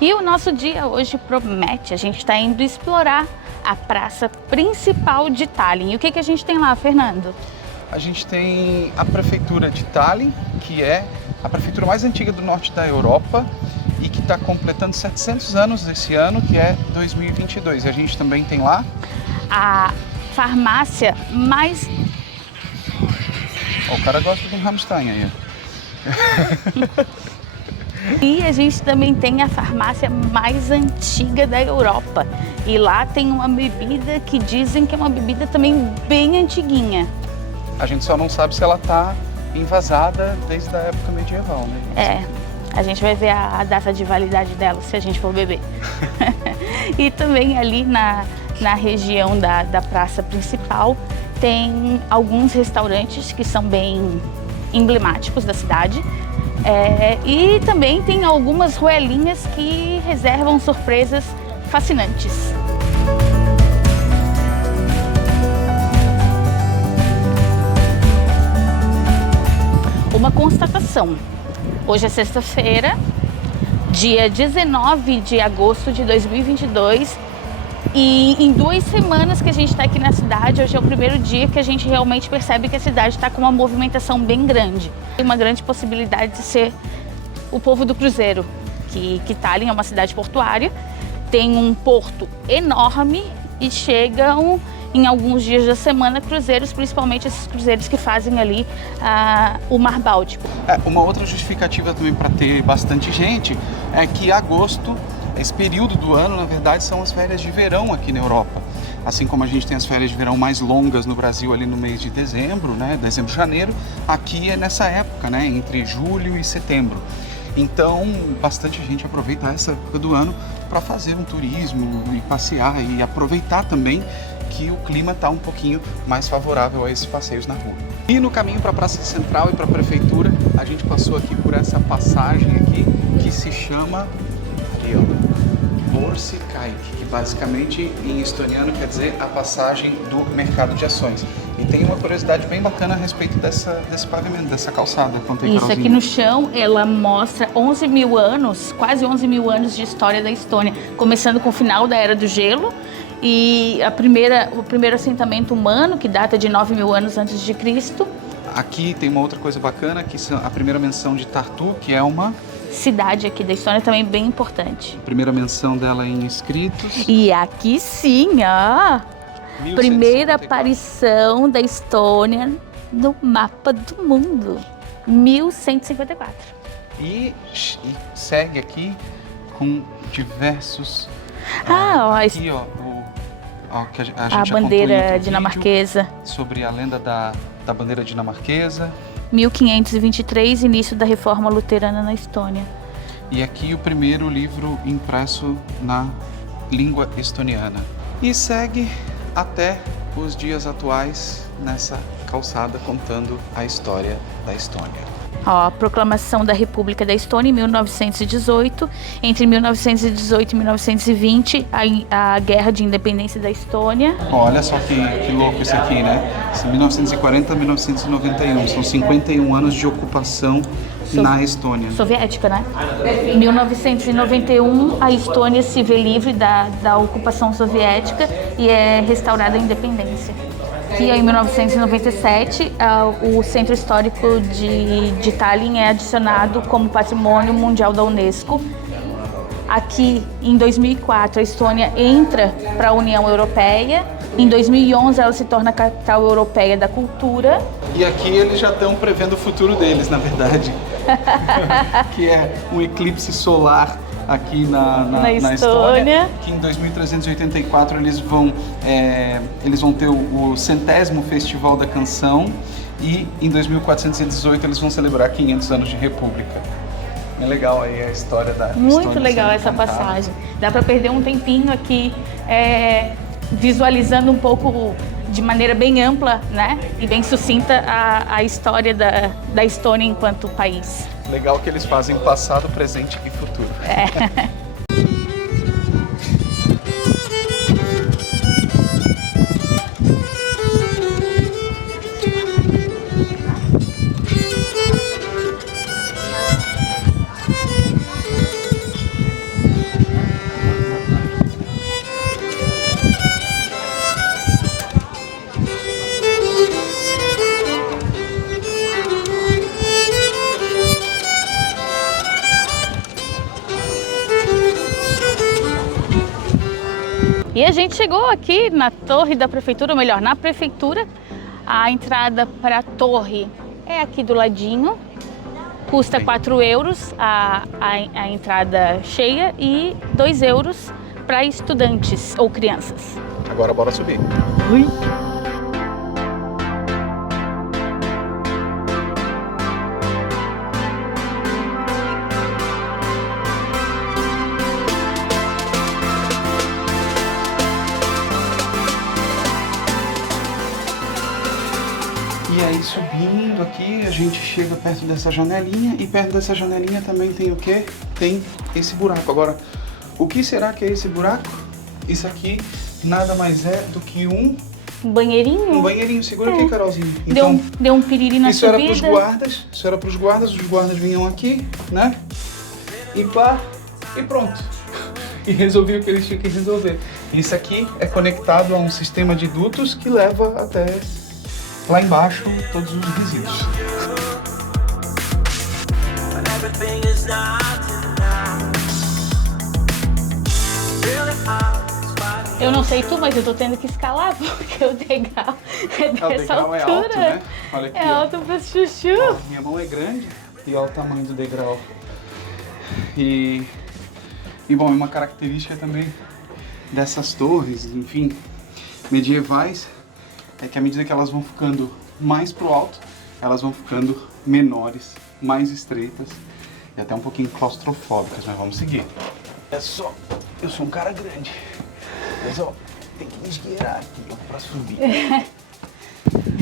E o nosso dia hoje promete, a gente está indo explorar a praça principal de Tallinn. E o que a gente tem lá, Fernando? A gente tem a prefeitura de Tallinn, que é a prefeitura mais antiga do norte da Europa e que está completando 700 anos esse ano, que é 2022. E a gente também tem lá a farmácia mais... O cara gosta de um Rammstein aí. E a gente também tem a farmácia mais antiga da Europa. E lá tem uma bebida que dizem que é uma bebida também bem antiguinha. A gente só não sabe se ela está envasada desde a época medieval, né? A gente vai ver a data de validade dela se a gente for beber. E também ali na região da praça principal tem alguns restaurantes que são bem emblemáticos da cidade. E também tem algumas ruelinhas que reservam surpresas fascinantes. Uma constatação. Hoje é sexta-feira, dia 19 de agosto de 2022. E em 2 semanas que a gente está aqui na cidade, hoje é o primeiro dia que a gente realmente percebe que a cidade está com uma movimentação bem grande. Tem uma grande possibilidade de ser o povo do cruzeiro, que Tallinn é uma cidade portuária, tem um porto enorme e chegam em alguns dias da semana cruzeiros, principalmente esses cruzeiros que fazem ali o Mar Báltico. Uma outra justificativa também para ter bastante gente é que agosto, esse período do ano, na verdade, são as férias de verão aqui na Europa. Assim como a gente tem as férias de verão mais longas no Brasil ali no mês de dezembro, né? Dezembro, janeiro, aqui é nessa época, né? Entre julho e setembro. Então, bastante gente aproveita essa época do ano para fazer um turismo e passear e aproveitar também que o clima está um pouquinho mais favorável a esses passeios na rua. E no caminho para a Praça Central e para a Prefeitura, a gente passou aqui por essa passagem aqui que se chama Borsikäik, que basicamente em estoniano quer dizer a passagem do mercado de ações. E tem uma curiosidade bem bacana a respeito desse pavimento, dessa calçada. Isso, aqui no chão ela mostra 11 mil anos, quase 11 mil anos de história da Estônia, começando com o final da Era do Gelo e o primeiro assentamento humano, que data de 9 mil anos antes de Cristo. Aqui tem uma outra coisa bacana, que é a primeira menção de Tartu, que é uma cidade aqui da Estônia também bem importante. Primeira menção dela em escritos. E aqui sim, ó, primeira aparição da Estônia no mapa do mundo, 1154. E segue aqui com diversos... aqui, que a gente a bandeira dinamarquesa. Sobre a lenda da bandeira dinamarquesa. 1523, início da reforma luterana na Estônia. E aqui o primeiro livro impresso na língua estoniana. E segue até os dias atuais nessa calçada contando a história da Estônia. A proclamação da República da Estônia em 1918. Entre 1918 e 1920, a Guerra de Independência da Estônia. Olha só que louco isso aqui, né? 1940 a 1991, são 51 anos de ocupação na Estônia. Soviética, né? Em 1991, a Estônia se vê livre da ocupação soviética e é restaurada a independência. Aqui, em 1997, o Centro Histórico de Tallinn é adicionado como Patrimônio Mundial da Unesco. Aqui, em 2004, a Estônia entra para a União Europeia. Em 2011, ela se torna a capital europeia da cultura. E aqui eles já estão prevendo o futuro deles, na verdade. Que é um eclipse solar aqui na Estônia, que em 2384 eles vão ter o 100º Festival da Canção e em 2418 eles vão celebrar 500 anos de República. É legal aí a história da Estônia. Muito legal essa passagem. Dá para perder um tempinho aqui visualizando um pouco de maneira bem ampla, né, e bem sucinta a história da Estônia enquanto país. Legal que eles fazem passado, presente e futuro. E a gente chegou aqui na torre da prefeitura, ou melhor, na prefeitura. A entrada para a torre é aqui do ladinho. Custa 4 euros a entrada cheia e 2 euros para estudantes ou crianças. Agora bora subir. Ui. E aí subindo aqui, a gente chega perto dessa janelinha e perto dessa janelinha também tem o quê? Tem esse buraco. Agora, o que será que é esse buraco? Isso aqui nada mais é do que um banheirinho? Um banheirinho. Segura aqui, Carolzinha. Então, deu um piriri na isso subida. Era pros guardas, isso era pros guardas, os guardas vinham aqui, né? E pá, e pronto. E resolvia o que eles tinham que resolver. Isso aqui é conectado a um sistema de dutos que leva até lá embaixo todos os resíduos. Eu não sei tu, mas eu tô tendo que escalar porque o degrau é dessa altura. É alto, né? Olha aqui, é alto pra chuchu. Ó, minha mão é grande e olha o tamanho do degrau. E bom, uma característica também dessas torres, enfim, medievais, é que à medida que elas vão ficando mais pro alto, elas vão ficando menores, mais estreitas e até um pouquinho claustrofóbicas, mas vamos seguir. É só, eu sou um cara grande, mas ó, tem que me esgueirar aqui pra subir. E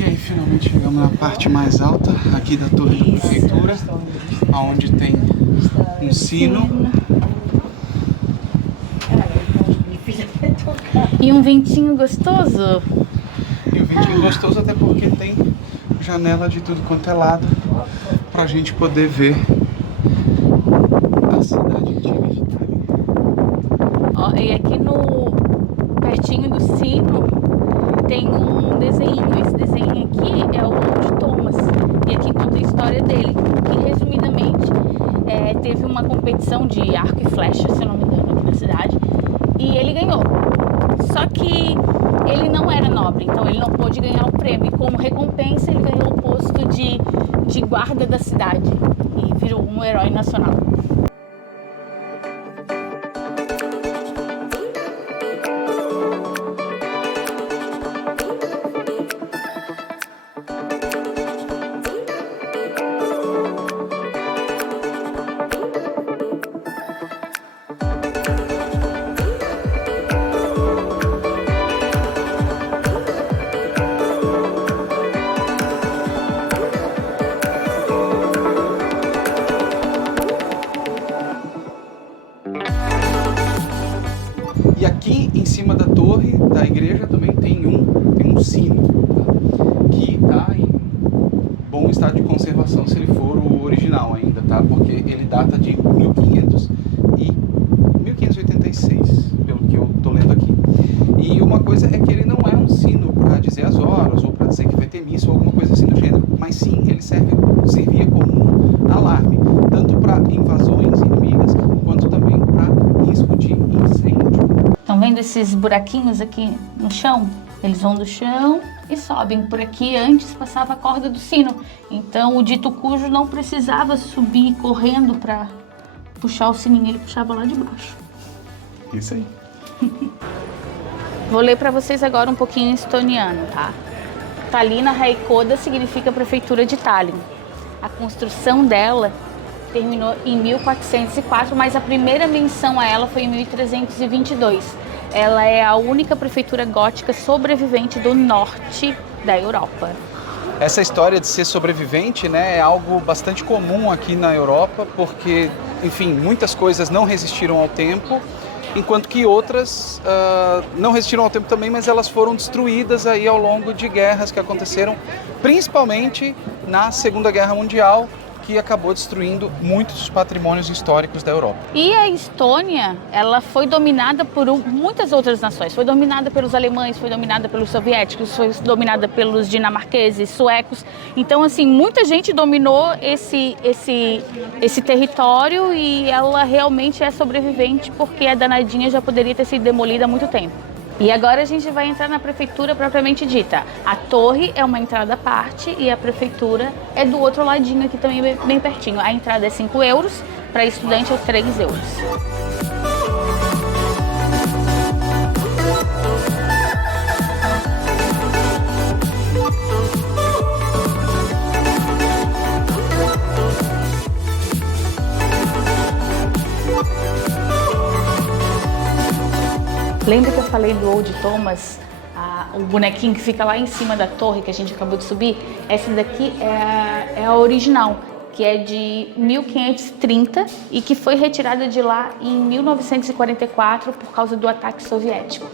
aí finalmente chegamos na parte mais alta aqui da torre da prefeitura, onde tem um sino. E um ventinho gostoso. E um ventinho gostoso até porque tem janela de tudo quanto é lado pra gente poder ver a cidade de Vitória. Ó, e aqui pertinho do sino tem um desenho. Esse desenho aqui é o Lord Thomas. E aqui conta a história dele, que resumidamente teve uma competição de arco e flecha, se eu não me engano, aqui na cidade. E ele ganhou. Só que ele não era nobre, então ele não pôde ganhar o prêmio. E como recompensa, ele ganhou o posto de guarda da cidade e virou um herói nacional. E aqui em cima da torre da igreja também tem um sino, tá? Que está em bom estado de conservação se ele for o original ainda, tá? Porque ele data de 1586, pelo que eu tô lendo aqui. E uma coisa é que ele não é um sino para dizer as horas ou para dizer que vai ter missa ou alguma coisa assim do gênero, mas sim ele servia como um alarme, tanto para invasões inimigas quanto também para risco de incêndio. Estão vendo esses buraquinhos aqui no chão? Eles vão do chão e sobem. Por aqui antes passava a corda do sino. Então o dito cujo não precisava subir correndo para puxar o sininho, ele puxava lá de baixo. Isso aí. Vou ler para vocês agora um pouquinho em estoniano, tá? Tallinna Haikoda significa prefeitura de Tallinn. A construção dela terminou em 1404, mas a primeira menção a ela foi em 1322. Ela é a única prefeitura gótica sobrevivente do norte da Europa. Essa história de ser sobrevivente, né, é algo bastante comum aqui na Europa, porque, enfim, muitas coisas não resistiram ao tempo, enquanto que outras não resistiram ao tempo também, mas elas foram destruídas aí ao longo de guerras que aconteceram, principalmente na Segunda Guerra Mundial, que acabou destruindo muitos dos patrimônios históricos da Europa. E a Estônia, ela foi dominada por muitas outras nações. Foi dominada pelos alemães, foi dominada pelos soviéticos, foi dominada pelos dinamarqueses, suecos. Então, assim, muita gente dominou esse território e ela realmente é sobrevivente porque a danadinha já poderia ter sido demolida há muito tempo. E agora a gente vai entrar na prefeitura propriamente dita. A torre é uma entrada à parte e a prefeitura é do outro ladinho aqui também, bem pertinho. A entrada é 5 euros, para estudante é 3 euros. Lembra que eu falei do Old Thomas, o bonequinho que fica lá em cima da torre que a gente acabou de subir? Essa daqui é a original, que é de 1530 e que foi retirada de lá em 1944 por causa do ataque soviético.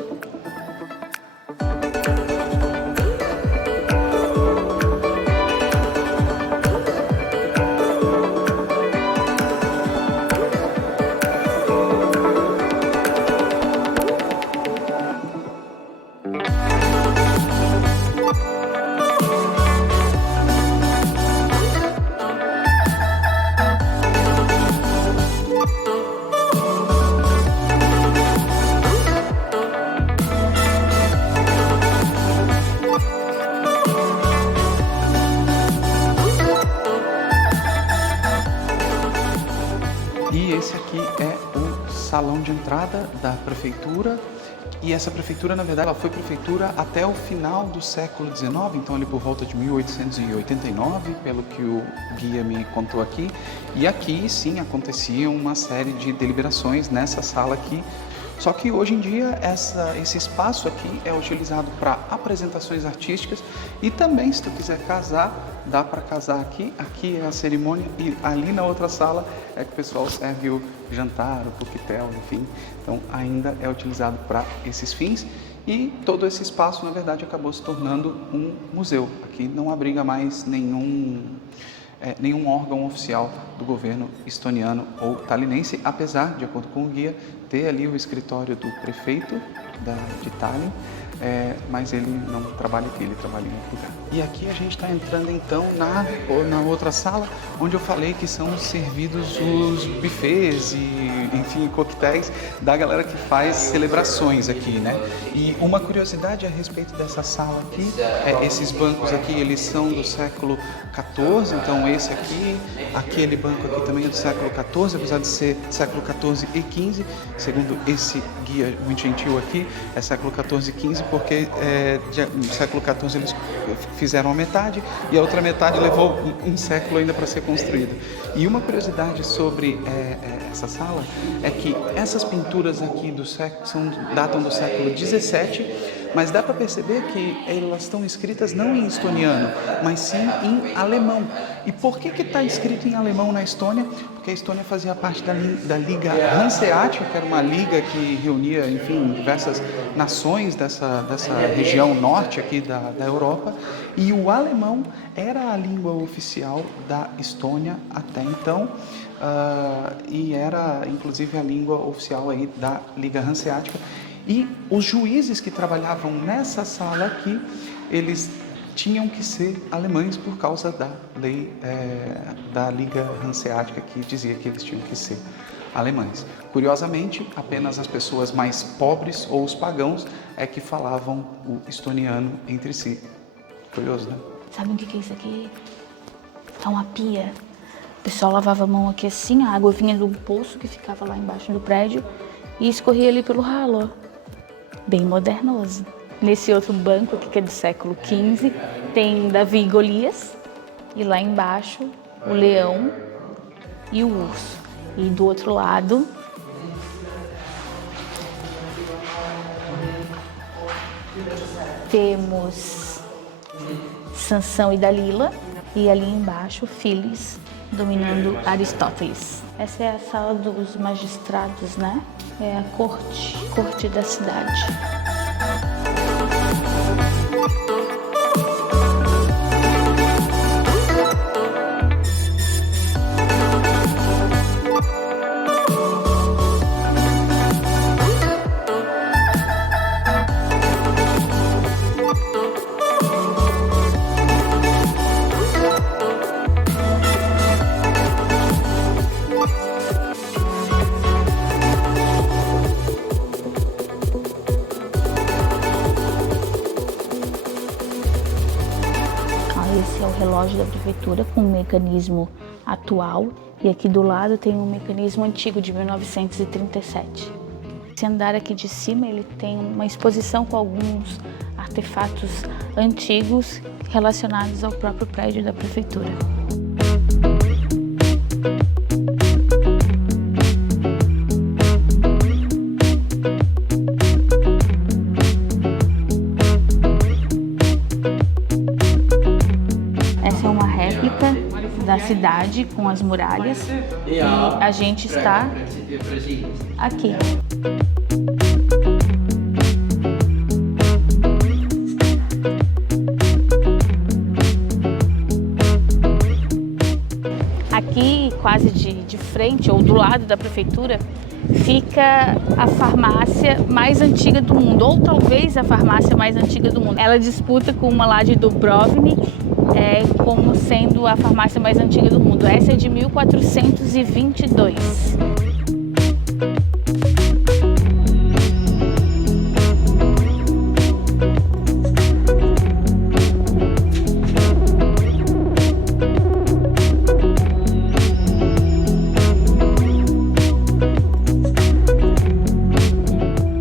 E esse aqui é o salão de entrada da prefeitura. E essa prefeitura, na verdade, ela foi prefeitura até o final do século XIX, então ali por volta de 1889, pelo que o guia me contou aqui. E aqui, sim, aconteciam uma série de deliberações nessa sala aqui. Só que hoje em dia esse espaço aqui é utilizado para apresentações artísticas e também, se tu quiser casar, dá para casar aqui. Aqui é a cerimônia e ali na outra sala é que o pessoal serve o jantar, o coquetel, enfim. Então ainda é utilizado para esses fins e todo esse espaço, na verdade, acabou se tornando um museu. Aqui não abriga mais nenhum órgão oficial do governo estoniano ou talinense, apesar, de acordo com o guia, ter ali o escritório do prefeito de Tallinn, mas ele não trabalha aqui, ele trabalha em outro lugar. E aqui a gente está entrando então na outra sala, onde eu falei que são servidos os buffets e, enfim, coquetéis da galera que faz celebrações aqui, né? E uma curiosidade a respeito dessa sala aqui, esses bancos aqui, eles são do século XIV, então esse aqui, aquele banco aqui também é do século XIV, apesar de ser século XIV e XV, segundo esse guia muito gentil aqui, é século XIV e XV, porque no século XIV eles fizeram a metade e a outra metade levou um século ainda para ser construída. E uma curiosidade sobre essa sala é que essas pinturas aqui datam do século XVII, mas dá para perceber que elas estão escritas não em estoniano, mas sim em alemão. E por que está escrito em alemão na Estônia? Porque a Estônia fazia parte da Liga Hanseática, que era uma liga que reunia, enfim, diversas nações dessa região norte aqui da Europa. E o alemão era a língua oficial da Estônia até então. E era, inclusive, a língua oficial aí da Liga Hanseática. E os juízes que trabalhavam nessa sala aqui, eles tinham que ser alemães por causa da lei da Liga Hanseática, que dizia que eles tinham que ser alemães. Curiosamente, apenas as pessoas mais pobres ou os pagãos é que falavam o estoniano entre si. Curioso, né? Sabe o que é isso aqui? É uma pia. O pessoal lavava a mão aqui assim, a água vinha do poço que ficava lá embaixo do prédio e escorria ali pelo ralo. Bem modernoso. Nesse outro banco aqui, que é do século XV, tem Davi e Golias. E lá embaixo, o leão e o urso. E do outro lado, temos Sansão e Dalila. E ali embaixo, Filis dominando Aristóteles. Essa é a sala dos magistrados, né? É a corte da cidade. loja da prefeitura com um mecanismo atual e aqui do lado tem um mecanismo antigo de 1937. Esse andar aqui de cima ele tem uma exposição com alguns artefatos antigos relacionados ao próprio prédio da prefeitura. Essa é uma réplica da cidade com as muralhas e a gente está aqui. Aqui, quase de frente ou do lado da prefeitura, fica a farmácia mais antiga do mundo, ou talvez a farmácia mais antiga do mundo. Ela disputa com uma lá de Dubrovnik, como sendo a farmácia mais antiga do mundo. Essa é de 1422.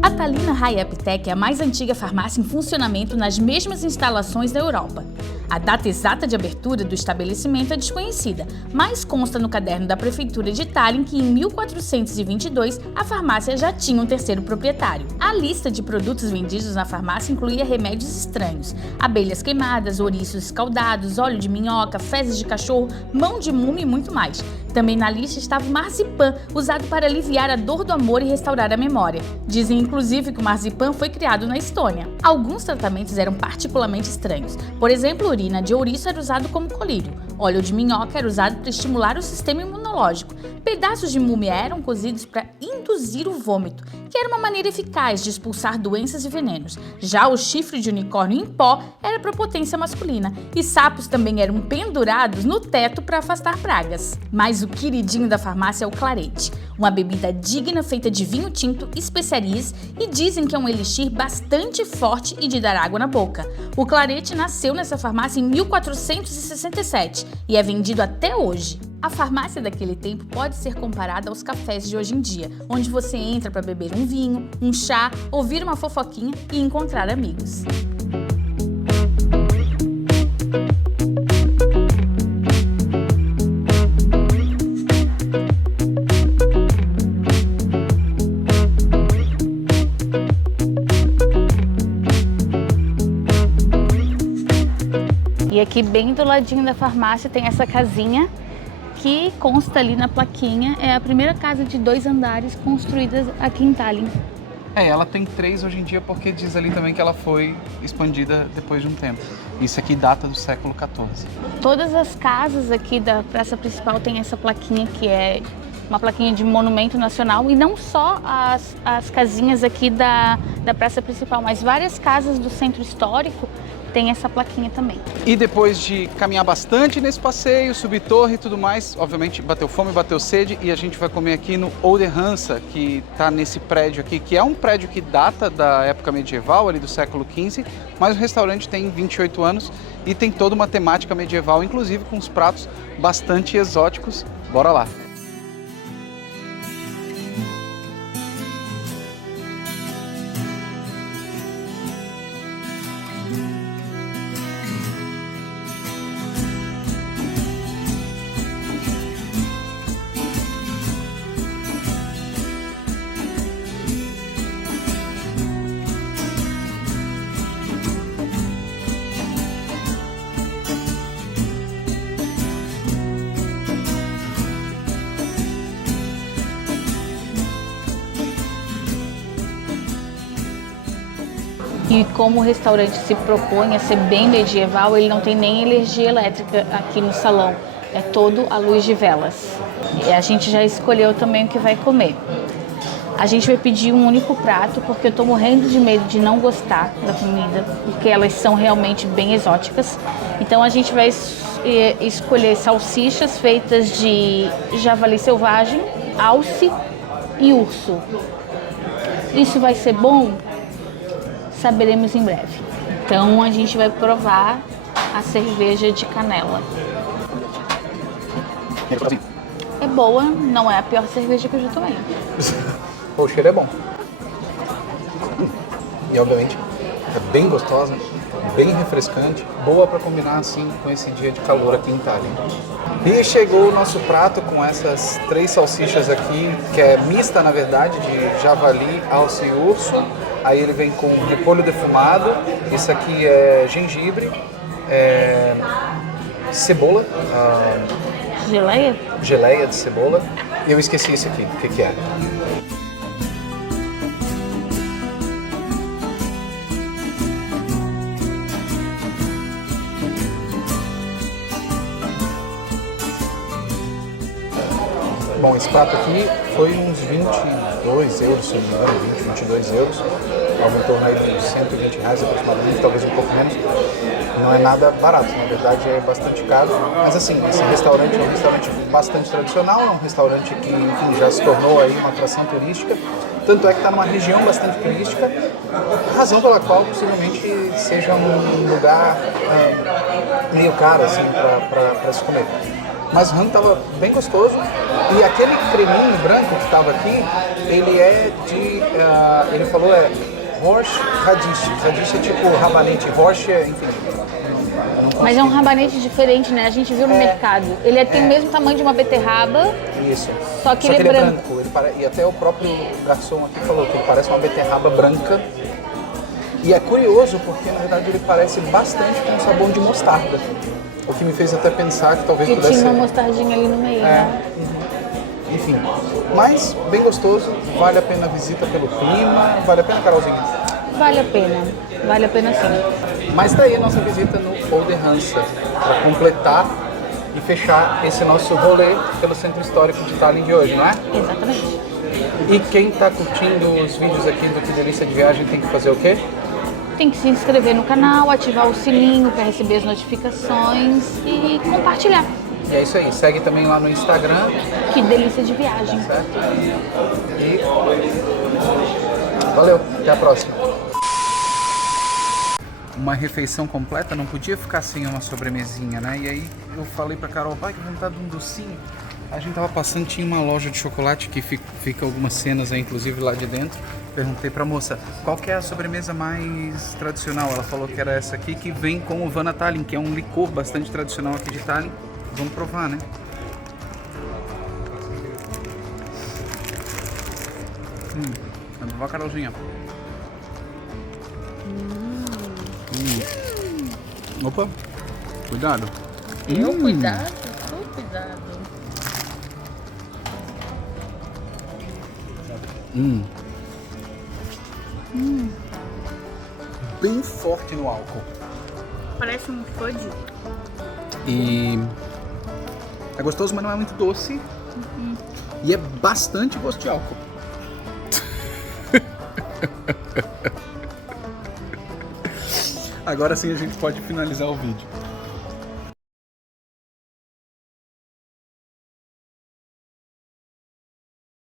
A Tallinna Rail-Apteek é a mais antiga farmácia em funcionamento nas mesmas instalações da Europa. A data exata de abertura do estabelecimento é desconhecida, mas consta no caderno da Prefeitura de Tallinn que em 1422 a farmácia já tinha um terceiro proprietário. A lista de produtos vendidos na farmácia incluía remédios estranhos, abelhas queimadas, ouriços escaldados, óleo de minhoca, fezes de cachorro, mão de múmia e muito mais. Também na lista estava o marzipan, usado para aliviar a dor do amor e restaurar a memória. Dizem inclusive que o marzipan foi criado na Estônia. Alguns tratamentos eram particularmente estranhos. Por exemplo, urina de ouriço era usado como colírio. Óleo de minhoca era usado para estimular o sistema imunológico. Pedaços de múmia eram cozidos para induzir o vômito, que era uma maneira eficaz de expulsar doenças e venenos. Já o chifre de unicórnio em pó era para potência masculina, e sapos também eram pendurados no teto para afastar pragas. Mas o queridinho da farmácia é o clarete, uma bebida digna feita de vinho tinto, especiarias e dizem que é um elixir bastante forte e de dar água na boca. O clarete nasceu nessa farmácia em 1467 e é vendido até hoje. A farmácia daquele tempo pode ser comparada aos cafés de hoje em dia, onde você entra para beber um vinho, um chá, ouvir uma fofoquinha e encontrar amigos. E aqui bem do ladinho da farmácia tem essa casinha que consta ali na plaquinha, é a primeira casa de 2 andares construída aqui em Tallinn. Ela tem 3 hoje em dia porque diz ali também que ela foi expandida depois de um tempo. Isso aqui data do século XIV. Todas as casas aqui da praça principal tem essa plaquinha que é uma plaquinha de monumento nacional, e não só as casinhas aqui da praça principal, mas várias casas do centro histórico tem essa plaquinha também. E depois de caminhar bastante nesse passeio, subir torre e tudo mais, obviamente bateu fome, bateu sede, e a gente vai comer aqui no Odense, que está nesse prédio aqui, que é um prédio que data da época medieval, ali do século XV, mas o restaurante tem 28 anos e tem toda uma temática medieval, inclusive com uns pratos bastante exóticos. Bora lá! E como o restaurante se propõe a ser bem medieval, ele não tem nem energia elétrica aqui no salão. É todo à luz de velas. E a gente já escolheu também o que vai comer. A gente vai pedir um único prato, porque eu tô morrendo de medo de não gostar da comida, porque elas são realmente bem exóticas. Então a gente vai escolher salsichas feitas de javali selvagem, alce e urso. Isso vai ser bom? Saberemos em breve. Então a gente vai provar a cerveja de canela. É boa, não é a pior cerveja que eu já tomei. O cheiro é bom. E obviamente é bem gostosa, bem refrescante, boa para combinar assim com esse dia de calor aqui em Itália. E chegou o nosso prato com essas 3 salsichas aqui, que é mista na verdade, de javali, alce e urso. Aí ele vem com repolho defumado, isso aqui é gengibre, cebola, geleia de cebola. E eu esqueci esse aqui, o que é? Bom, esse prato aqui foi uns 22 euros, se não me engano, 22 euros, algo em torno aí de 120 reais aproximadamente, talvez um pouco menos. Não é nada barato, na verdade é bastante caro, mas assim, esse restaurante é um restaurante bastante tradicional, é um restaurante que, enfim, já se tornou aí uma atração turística, tanto é que está numa região bastante turística, razão pela qual possivelmente seja um lugar meio caro assim, para se comer. Mas o rango estava bem gostoso e aquele creminho branco que estava aqui, ele é de, ele falou horse radish. Radish é tipo rabanete, horse é, enfim. Mas é um rabanete diferente, né? A gente viu no mercado. Ele tem o mesmo tamanho de uma beterraba. Isso. Só que ele é branco. E até o próprio garçom aqui falou que ele parece uma beterraba branca. E é curioso porque na verdade ele parece bastante com sabor de mostarda. O que me fez até pensar que talvez pudesse tinha uma mostardinha ali no meio, né? Enfim, mas bem gostoso, vale a pena a visita pelo clima, vale a pena, Carolzinha? Vale a pena sim. Mas daí a nossa visita no Olde Hansa, para completar e fechar esse nosso rolê pelo Centro Histórico de Tallinn de hoje, não é? Exatamente. E quem está curtindo os vídeos aqui do Que Delícia de Viagem tem que fazer o quê? Tem que se inscrever no canal, ativar o sininho para receber as notificações e compartilhar. E é isso aí, segue também lá no Instagram. Que Delícia de Viagem. Certo? E valeu, até a próxima. Uma refeição completa não podia ficar sem uma sobremesinha, né? E aí eu falei pra Carol, pai, que vontade de um docinho. A gente tava passando, tinha uma loja de chocolate que fica algumas cenas aí, inclusive lá de dentro. Perguntei pra moça, qual que é a sobremesa mais tradicional? Ela falou que era essa aqui, que vem com o Vana Tallinn, que é um licor bastante tradicional aqui de Tallinn. Vamos provar, né? Vamos provar, Carolzinha. Opa, cuidado. Cuidado. Bem forte no álcool. Parece um fudge. E é gostoso, mas não é muito doce. E é bastante gosto de álcool. Agora sim a gente pode finalizar o vídeo.